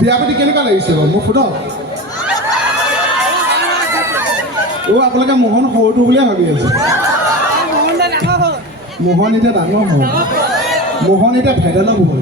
বিয়া পাতি কেনেকুৱা লাগিছে বাৰু মোক সোধক আপোনালোকে মোহন সৰুটো বুলিয়ে ভাবি আছে মোহন এতিয়া ডাঙৰ হ'ল মোহন এতিয়া ভেদালা মোহন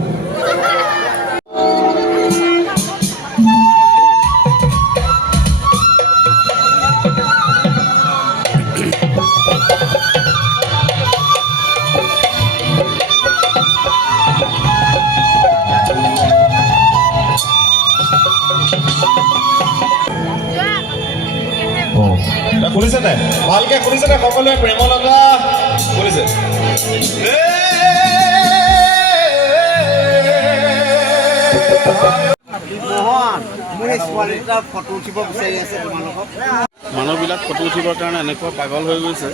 শুনিছে নাই ভালকে শুনিছে নাই সকলোৱে প্ৰেমৰ লগা শুনিছে ফটো উঠিব বিচাৰি আছে তোমালোকক মানুহবিলাক ফটো উঠিবৰ কাৰণে এনেকুৱা পাগল হৈ গৈছে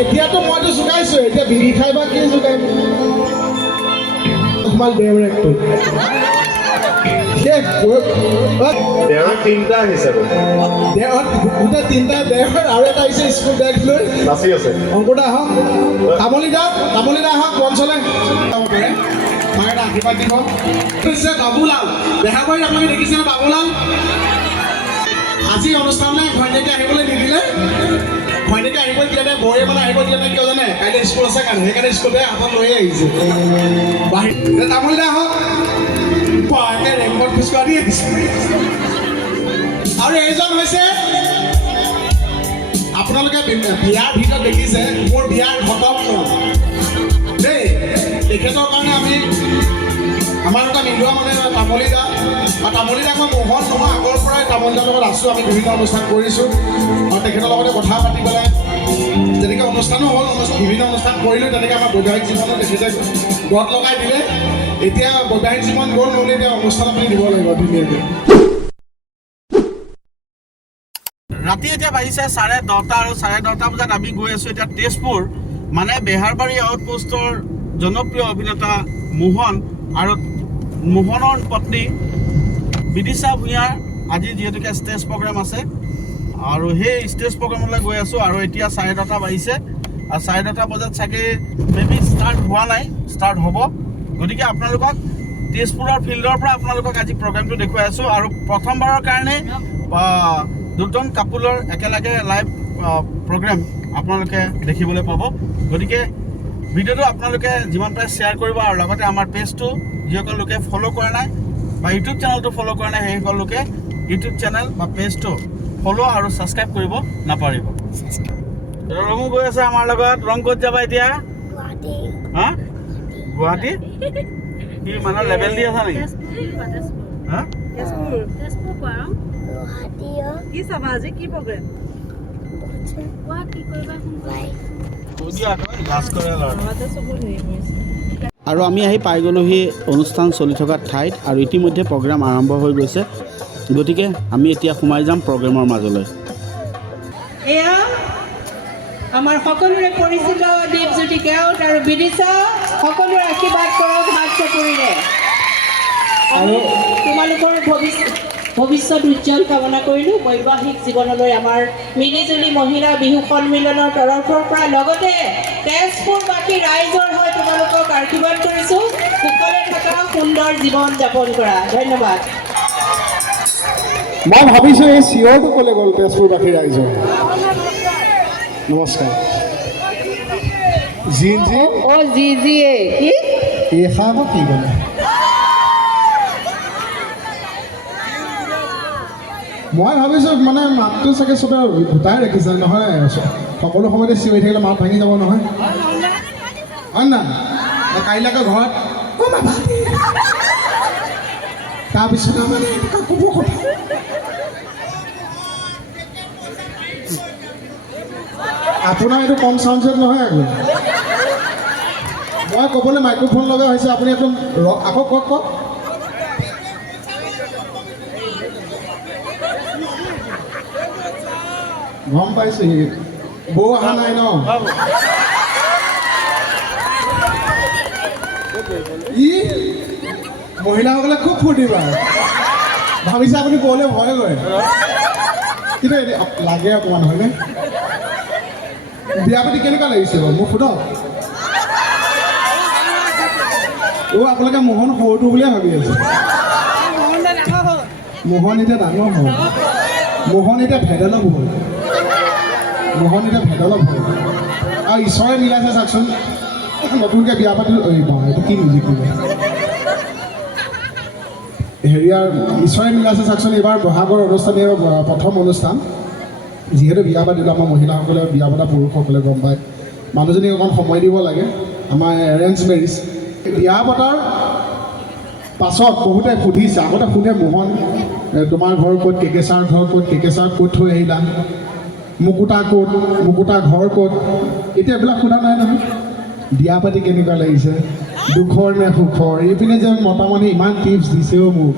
এতিয়াতো মইতো জোকাইছো এতিয়া বিড়ি খাই বা কি জোকাই তোমাৰ দেউৰেকটো তিনিটা আহিছে গোটেই তিনিটা দেওৰ আৰু এটা আহিছে স্কুল বেগ লৈ নাচি আছে অংকুৰদা আহক তামলীদা আহক মঞ্চলৈ মায়ে এটা আশীৰ্বাদ দিব বাবুলাল বেহাবাৰীত আপোনালোকে দেখিছেনে বাবুলাল আজি অনুষ্ঠানলৈ ঘৈণীয়েকে আহিবলৈ নিদিলে ঘৈণীয়েকে আহিব দিয়া নাই বৌয়ে মানে আহিব দিয়া নাই কিয় জানে কাইলৈ স্কুল আছে কাৰণে সেইকাৰণে স্কুলতে হাতত লৈয়ে আহিছে তামলীদা আহক ৰেংকত খোজকাঢ়ি আহিছে আৰু এইজন হৈছে আপোনালোকে বিয়াৰ ভিতৰত দেখিছে মোৰ বিয়াৰ ঘটক দেই তেখেতৰ কাৰণে আমি আমাৰ এটা মিলোৱা মানে তামলীদা আৰু তামলীদাক মই মোহন নোহোৱা আগৰ পৰাই তামলীদাৰ লগত আছোঁ আমি বিভিন্ন অনুষ্ঠান কৰিছোঁ আৰু তেখেতৰ লগতে কথা পাতি পেলাই যেনেকৈ অনুষ্ঠানো হ'ল বিভিন্ন অনুষ্ঠান কৰিলোঁ তেনেকৈ আমাৰ বৈবাহিক জীৱনত তেখেতে গত লগাই দিলে এতিয়া বৈবাহিক জীৱন গ'ল নহ'লে এতিয়া অনুষ্ঠান আপুনি দিব লাগিব ধুনীয়াকৈ ৰাতি এতিয়া বাজিছে 10:30 আৰু 10:30 বজাত আমি গৈ আছোঁ এতিয়া তেজপুৰ মানে বেহাৰবাৰী আউটপোষ্টৰ জনপ্ৰিয় অভিনেতা মোহন আৰু মোহনৰ পত্নী বিদিশা ভূঞাৰ আজি যিহেতুকে ষ্টেজ প্ৰগ্ৰেম আছে আৰু সেই ষ্টেজ প্ৰগ্ৰেমলৈ গৈ আছোঁ আৰু এতিয়া 10:30 বাজিছে আৰু 10:30 বজাত চাগে মেবি ষ্টাৰ্ট হোৱা নাই ষ্টাৰ্ট হ'ব গতিকে আপোনালোকক তেজপুৰৰ ফিল্ডৰ পৰা আপোনালোকক আজি প্ৰগ্ৰেমটো দেখুৱাই আছোঁ আৰু প্ৰথমবাৰৰ কাৰণে দুজন কাপুলৰ একেলগে লাইভ প্ৰগ্ৰেম আপোনালোকে দেখিবলৈ পাব গতিকে ভিডিঅ'টো আপোনালোকে যিমান পাৰে শ্বেয়াৰ কৰিব আৰু লগতে আমাৰ পেজটো যিসকল লোকে ফ'ল' কৰা নাই বা ইউটিউব চেনেলটো ফ'ল' কৰা নাই সেইসকল লোকে ইউটিউব চেনেল বা পেজটো ফ'ল' আৰু ছাবস্ক্ৰাইব কৰিব নাপাহৰিব ৰঙো গৈ আছে আমাৰ লগত ৰং ক'ত যাবা এতিয়া হা গুৱাহাটী কি মানে লেভেল দি আছা নেকি হা কি চাবা আজি কি প্ৰগ্ৰেম আৰু আমি আহি পাই গ'লোহি অনুষ্ঠান চলি থকা ঠাইত আৰু ইতিমধ্যে প্ৰগ্ৰাম আৰম্ভ হৈ গৈছে গতিকে আমি এতিয়া সোমাই যাম প্ৰগ্ৰেমৰ মাজলৈ এয়া আমাৰ সকলোৰে পৰিচিত দীপজ্যোতি কেওট আৰু বিদিশা সকলোৰে আশীৰ্বাদ কৰক হাত চাপৰিৰে আৰু তোমালোকৰ ভৱিষ্যত উজ্জ্বল কামনা কৰিলোঁ বৈবাহিক জীৱনলৈ আমাৰ মিলিজুলি মহিলা বিহু সন্মিলনৰ তৰফৰ পৰা লগতে তেজপুৰবাসী ৰাইজৰ হৈ তোমালোকক আশীৰ্বাদ কৰিছোঁ সুখৰে থকা সুন্দৰ জীৱন যাপন কৰা ধন্যবাদ মই ভাবিছোঁ এই চিঞৰটো ক'লে গ'ল তেজপুৰবাসী ৰাইজৰ নমস্কাৰ জি কি এইষা আকৌ কি ক'লে মই ভাবিছোঁ মানে মাতটো চাগে চবে গোটাই ৰাখিছে নহয় সকলো সময়তে চিঞৰি থাকিলে মাত ভাঙি যাব নহয় হয় না কাইলৈকে ঘৰত তাৰপিছত মানে ক'ব কথা আপোনাৰ এইটো কম চাউণ্ড চেট নহয় আকৌ মই ক'বলৈ মাইক্ৰফোন লগা হৈছে আপুনি একদম আকৌ কওক গম পাইছোঁ বৌ অহা নাই ন ই মহিলাসকলে খুব ফূৰ্তি পায় ভাবিছে আপুনি বৌলৈ ভয় কৰে কিন্তু লাগে অকণমান হয়নে বিয়া পাতি কেনেকুৱা লাগিছে বাৰু মোক সোধক আপোনালোকে মোহন সৰুটো বুলিয়ে ভাবি আছে মোহন এতিয়া ডাঙৰ হ'ল মোহন এতিয়া ভেডেলপ হ'ল আৰু ঈশ্বৰে মিলাইছে চাওকচোন নতুনকৈ বিয়া পাতিলোঁ এইটো কি মিউজিক দিলে হেৰিয়াৰ ঈশ্বৰে মিলাইছে চাওকচোন এইবাৰ বহাগৰ অনুষ্ঠান এইবাৰ প্ৰথম অনুষ্ঠান যিহেতু বিয়া পাতিলোঁ আমাৰ মহিলাসকলে বিয়া পতা পুৰুষসকলে গম পায় মানুহজনীক অকণ সময় দিব লাগে আমাৰ এৰেঞ্জ মেৰিজ বিয়া পতাৰ পাছত বহুতে সুধিছে আগতে সোধে মোহন তোমাৰ ঘৰ ক'ত কেকেচাৰ ঘৰ ক'ত কেকেচাৰ ক'ত থৈ আহিলা মুকুতা ক'ত মুকুতা ঘৰ ক'ত এতিয়া এইবিলাক সোধা নাই নহয় বিয়া পাতি কেনেকুৱা লাগিছে দুখৰ নে সুখৰ এইপিনে যে মতা মানুহে ইমান টিপছ দিছেও মোক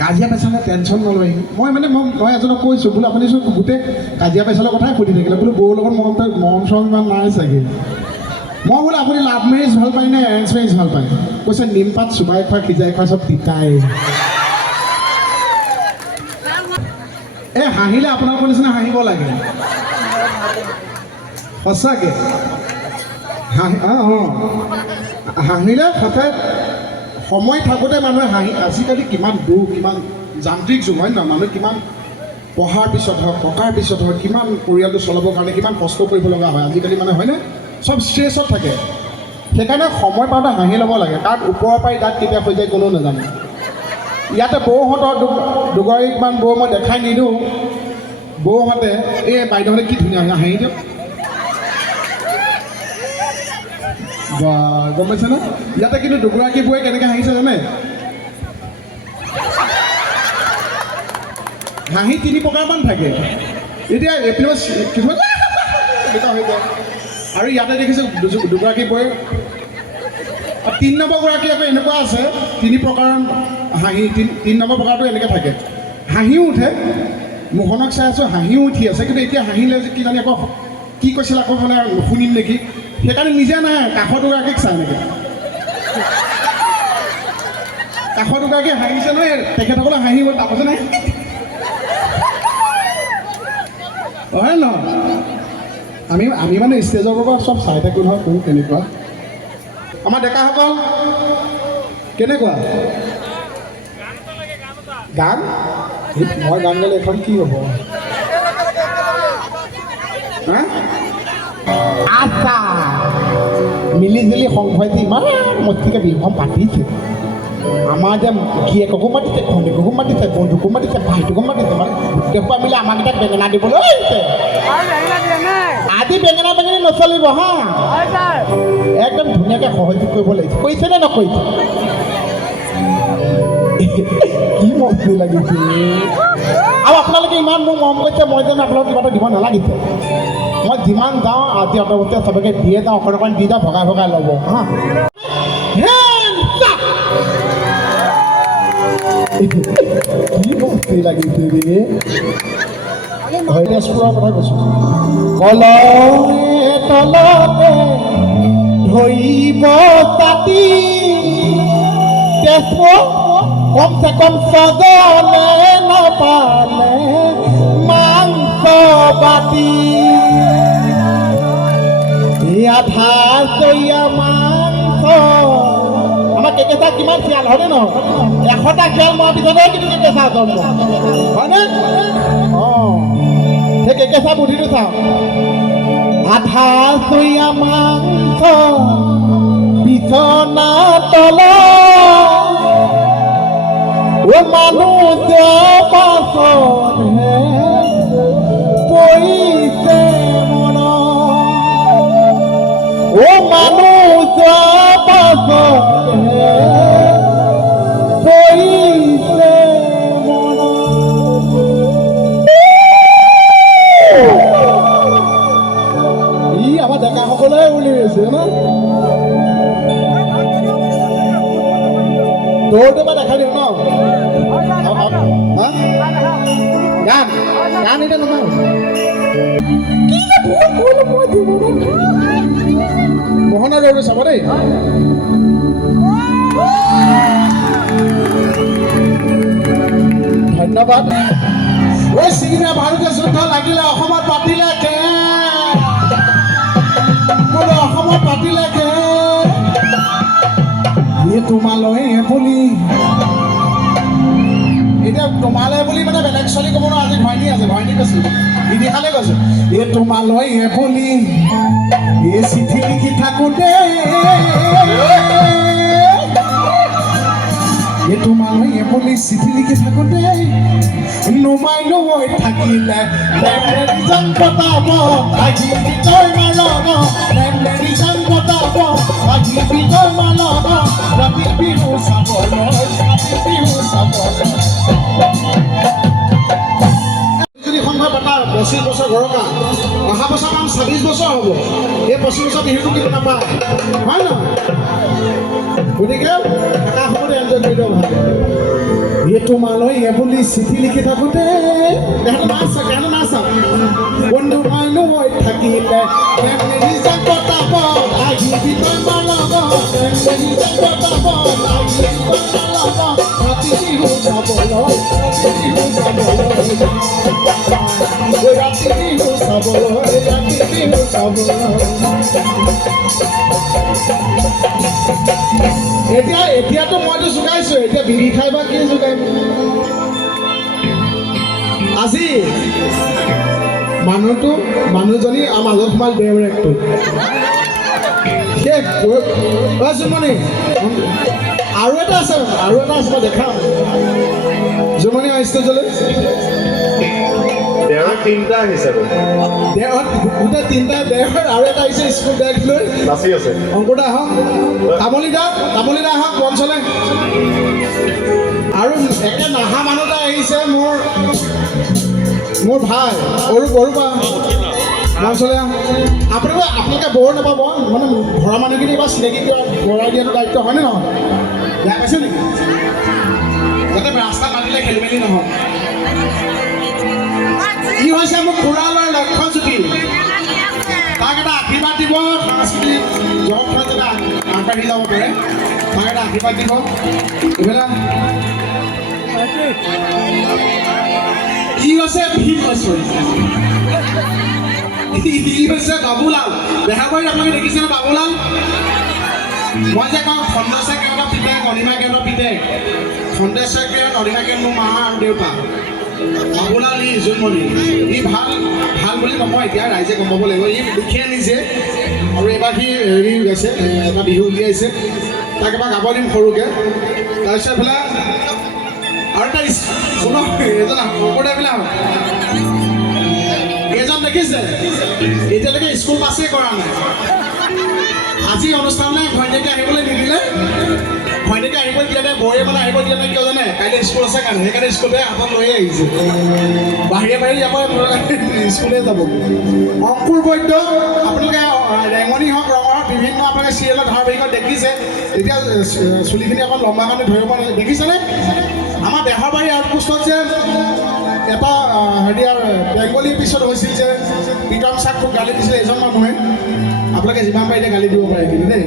কাজিয়া পেচালে টেনশ্যন নলয় মই এজনক কৈছোঁ বোলো আপুনি চোন গোটেই কাজিয়া পেচালৰ কথাই সুধি থাকিলে বোলো বৌৰ লগত মৰম চৰম ইমান নাই চাগে মই বোলো আপুনি লাভ মেৰিজ ভাল পায় নে এৰেঞ্জ মেৰিজ ভাল পায় কৈছে নিমপাত চুবাই খোৱা সিজাই খোৱা চব তিতাই এই হাঁহিলে আপোনালোকৰ নিচিনা হাঁহিব লাগে সঁচাকৈ হাঁহিলে সঁচাই সময় থাকোঁতে মানুহে হাঁহি আজিকালি কিমান দুখ কিমান যান্ত্ৰিক যুগ হয় নহয় মানুহে কিমান পঢ়াৰ পিছত হওক টকাৰ পিছত হওক কিমান পৰিয়ালটো চলাবৰ কাৰণে কিমান কষ্ট কৰিব লগা হয় আজিকালি মানে হয়নে চব ষ্ট্ৰেছত থাকে সেইকাৰণে সময় পাওঁতে হাঁহি ল'ব লাগে কাৰণ ওপৰৰ পৰাই তাত কেতিয়া হৈ যায় কোনেও নাজানে ইয়াতে বৌহঁতৰ দুগৰাকীমান বৌ মই দেখাই নিদিওঁ বৌহঁতে এই বাইদেউহঁতে কি ধুনীয়া হাঁহি দিয়ক বা গম পাইছে ন ইয়াতে কিন্তু দুগৰাকী বৌয়ে কেনেকৈ হাঁহিছে জানে হাঁহি 3 প্ৰকাৰমান থাকে এতিয়া এপিনে কিছুমান এনেকুৱা হৈ যায় আৰু ইয়াতে দেখিছোঁ দুগৰাকী বৌয়ে 3 নম্বৰ গৰাকী আকৌ এনেকুৱা আছে 3 প্ৰকাৰৰ হাঁহি 3 নম্বৰ প্ৰকাৰটো এনেকৈ থাকে হাঁহিও উঠে মোহনক চাই আছোঁ হাঁহিও উঠি আছে কিন্তু এতিয়া হাঁহিলে কি জানি আকৌ কি কৈছিল আকৌ মানে নুশুনিম নেকি সেইকাৰণে নিজে নাই কাষৰ দুগৰাকীক চাই নেকি কাষৰ দুগৰাকী হাঁহিছে নহয় তেখেতসকলে হাঁহি গ'ল তাৰপাছত নাই হয় নহয় আমি মানে ষ্টেজৰ পৰা চব চাই থাকোঁ নহয় কোন কেনেকুৱা আমাৰ ডেকাসকল কেনেকুৱা গান মই গান গালে এখন কি হ'ব হা আচ্ছা মিলি জুলি সংঘতে ইমান মস্তিকৈ বিহুখন পাতিছে আমাৰ যে গিয়েককো মাতিছে ভণ্টিকো মাতিছে বন্ধুকো মাতিছে ভাইটোকো মাতিছে মানে গোটেইসোপা মিলি আমাকেইটাক বেঙেনা দিবলৈ আহিছে আজি বেঙেনা নচলিব হা একদম ধুনীয়াকৈ সহযোগ কৰিব লাগিছে কৰিছে নে নকৰিছে কি মস্তি লাগিছে আৰু আপোনালোকে ইমান মোক মৰম কৰিছে মই যেন আপোনালোকক কিবা এটা দিব নালাগিছে মই যিমান যাওঁ আজি অতবতে চবকে দিয়ে যাওঁ অকণ দি যাওঁ ভগাই ল'ব হা কি মস্তি লাগিছে ৰে হয় তেজপুৰৰ কথা কৈছোঁ কলমে তলতে ধৰিব তাতি তেজপুৰ কমচে কম ছজনে নাপালে মাংস বাতি আধা চৈয়া মাংস আমাৰ কেকেচা কিমান খিয়াল হয়নে নহয় 100টা খিয়াল মৰাৰ পিছতে কিন্তু কেকেচা জন্ম হয়নে অঁ সেই কেকেচা বুদ্ধিটো চাওঁ আধা চৈয়া মাংস বিছনা তলত মানুহ পাছতহে পৰিছে মন মানুহ পাছতহে পৰিছে মন ই আমাৰ ডেকাসকলে উলিয়াইছে ন দৌৰটো বা দেখাই দিওঁ ন গান গান এতিয়া নহয় মোহনৰ দৌৰটো চাব দেই ধন্যবাদ ঐ চিকিনে ভাৰতীয় যুদ্ধ লাগিলে অসমত পাতিলে কে বোলো অসমত পাতিলে কে তোমালৈ বুলি এতিয়া তোমালে বুলি মানে বেলেগ ছোৱালী ক'ব নোৱাৰো আজি ঘৈণী আছে ঘৈণী কৈছো বিদেশালে কৈছো তোমালৈ বুলি চিঠি লিখি থাকোঁতে তোমালৈ বুলি চিঠি লিখি থাকোঁতে নুমাই নৈ থাকিলে ৰিজান পতাব আজি বিজয় মানব ৰিজান পতাব আজি বিজয় মানব ৰাতি বিহু চাবলৈ সংঘ পতা 25 বছৰ ঘৰৰ কাম অহা বছৰ কাম 26 বছৰ হ'ব এই 25 বছৰ বিহুটো কিন্তু নাপায় হয় নহয় গতিকে থকা সময়ত এনজয় কৰি দিয়ক ভাল তোমালৈ বুলি চিঠি লিখি থাকোঁতে বন্ধু মানুহ থাকিলে ৰিজান পতাব আজি বিজয় মানব ৰিজান পতাব আজি বিজয় মানব ৰাতি বিহু চাবলৈ এতিয়াতো মইতো জোগাইছো এতিয়া বিড়ি খাই বা কি জোগাই আজি মানুহজনী মাজত সোমাল দেউৰেকটো জুমনি আৰু এটা আছে মই দেখাম জুমনি ষ্টেজলৈ দেওৰ 3টা আহিছে গোটেই 3টা দেওৰ আৰু এটা আহিছে স্কুল বেগ লৈ নাচি আছে অংকুৰদা আহক তামলী দা আহক মঞ্চলে আৰু একে নাহা মানুহ এটা আহিছে মোৰ ভাই বৰুৱা মঞ্চলে আপোনালোকে বৰ নাপাব মানে ঘৰৰ মানুহখিনি বা চিনাকি বৰাই দিয়াটো দায়িত্ব হয়নে নহয় বেয়া পাইছে নেকি যাতে ৰাস্তা পাতিলে খেলি মেলি নহয় কি হৈছে মোক খুৰালৈ লক্ষ্যজ্যোতি তাক এটা আশীৰ্বাদ দিব সাংস্কৃতিক জগতখনত যাতে আগবাঢ়ি যাব পাৰে তাক এটা আশীৰ্বাদ দিব এইবিলাক ই হৈছে ভীম বছৰি ই হৈছে বাবুলাল বেহাৰবাৰীত আপোনালোকে দেখিছেনে বাবুলাল মই যে কওঁ খণ্ডেশ্বৰ কেওটৰ পিতেক অনিমা কেওটৰ পিতেক খণ্ডেশ্বৰ কেওট অনিমা কেওট মোৰ মা আৰু দেউতা বাবুলাল ই জোনমণি ই ভাল বুলি নকওঁ এতিয়া ৰাইজে গম পাব লাগিব ই লিখে নিজে আৰু এইবাৰ সি হেৰি গাইছে এটা বিহু উলিয়াইছে তাক এবাৰ গাব দিম সৰুকৈ তাৰপিছত এইফালে আৰু এটা শুনক এজন শংকৰদেৱবিলাক এজন দেখিছে এতিয়ালৈকে স্কুল পাছেই কৰা নাই আজি অনুষ্ঠানলৈ ঘৈণীয়েকে আহিবলৈ নিদিলে ঘৈণীয়েকে আহিবলৈ দিয়া নাই বৌয়ে মানে আহিব দিয়া নাই কিয় জানে কাইলৈ স্কুল আছে কাৰণে সেইকাৰণে স্কুলতে হাতত লৈয়ে আহিছে বাহিৰে ইয়াৰ পৰা স্কুলে যাব অংকুৰ বৈদ্য আপোনালোকে ৰেঙনি হওক ৰঙৰ বিভিন্ন আপোনালোকে চিৰিয়েলৰ ধাৰাবাহিকত দেখিছে এতিয়া চুলিখিনি অকণ লম্বা কাৰণে ধৰিব পৰা নাই দেখিছেনে আমাৰ বেহাৰবাৰী আউটপোষ্টত যে এটা হেৰিয়াৰ বেংগলী এপিছ'ড হৈছিল যে প্ৰীতম চাক খুব গালি দিছিলে এজন মানুহে আপোনালোকে যিমান পাৰে এতিয়া গালি দিব পাৰে কিন্তু দেই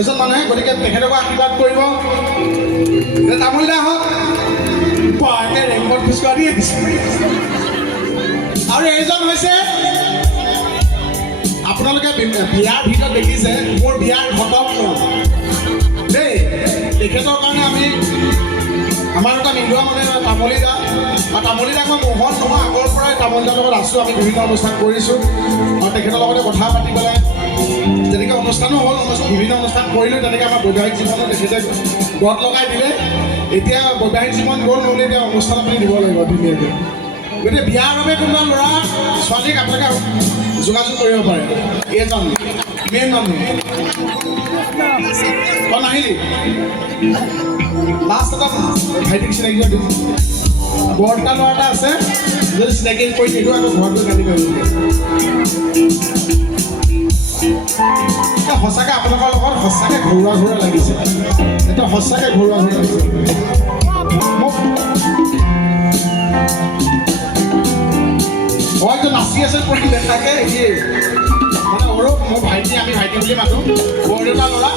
এজন মানুহে গতিকে তেখেতকো আশীৰ্বাদ কৰিব তামোল দা হওক পাকে ৰেংকত খোজকাঢ়ি আহিছে আৰু এইজন হৈছে আপোনালোকে বিয়াৰ ভিতৰত দেখিছে মোৰ বিয়াৰ ঘটক দেই তেখেতৰ কাৰণে আমি আমাৰ এটা মিলোৱা মানে তামলী দা আৰু তামলী দাক মই মোহন নহয় আগৰ পৰাই তামলী দাৰ লগত আছোঁ আমি বিভিন্ন অনুষ্ঠান কৰিছোঁ আৰু তেখেতৰ লগতে কথা পাতি পেলাই যেনেকৈ অনুষ্ঠানো হ'ল বিভিন্ন অনুষ্ঠান কৰিলোঁ তেনেকৈ আমাৰ বৈবাহিক জীৱনত তেখেতে গত লগাই দিলে এতিয়া বৈবাহিক জীৱন গ'ল নহ'লে এতিয়া অনুষ্ঠান আপুনি দিব লাগিব ধুনীয়াকৈ গতিকে বিয়াৰ বাবে কোনোবা ল'ৰা ছোৱালীক আপোনালোকে যোগাযোগ কৰিব পাৰে এইজন মেইন মানুহ তই নাহিলি লাষ্ট এটা ভাইটিক চিনাকি কৰি দিম বৰটা ল'ৰা এটা আছে যদি চিনাকি কৰি নিদিওঁ আকৌ ঘৰটো গালি কৰিব সঁচাকৈ আপোনালোকৰ লগত সঁচাকৈ ঘৰুৱা লাগিছে এইটো সঁচাকৈ ঘৰুৱা লাগিছে হয়তো নাচি আছে পৰি দেখাকে এই মানে অৰূপ মোৰ ভাইটি আমি ভাইটি বুলি মাতোঁ বৰদেউতা ল'ৰা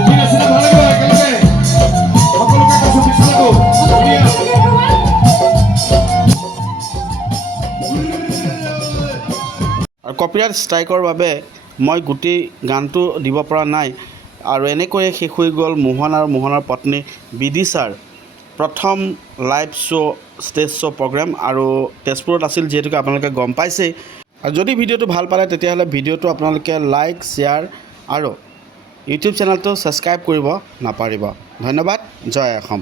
ঠিক আছে ভালো লাগে একেলগে সকলোকে কৈছো পিছলৈকো ধুনীয়া আৰু কপিৰাইট ষ্ট্ৰাইকৰ বাবে মই গোটেই গানটো দিব পৰা নাই আৰু এনেকৈয়ে শেষ হৈ গ'ল মোহন আৰু মোহনৰ পত্নী বিদিশাৰ প্ৰথম live show' stage show' programme আৰু তেজপুৰত আছিল যিহেতুকে আপোনালোকে গম পাইছেই আৰু যদি ভিডিঅ'টো ভাল পালে তেতিয়াহ'লে ভিডিঅ'টো আপোনালোকে লাইক শ্বেয়াৰ আৰু ইউটিউব চেনেলটো ছাবস্ক্ৰাইব কৰিব নাপাহৰিব ধন্যবাদ জয় অসম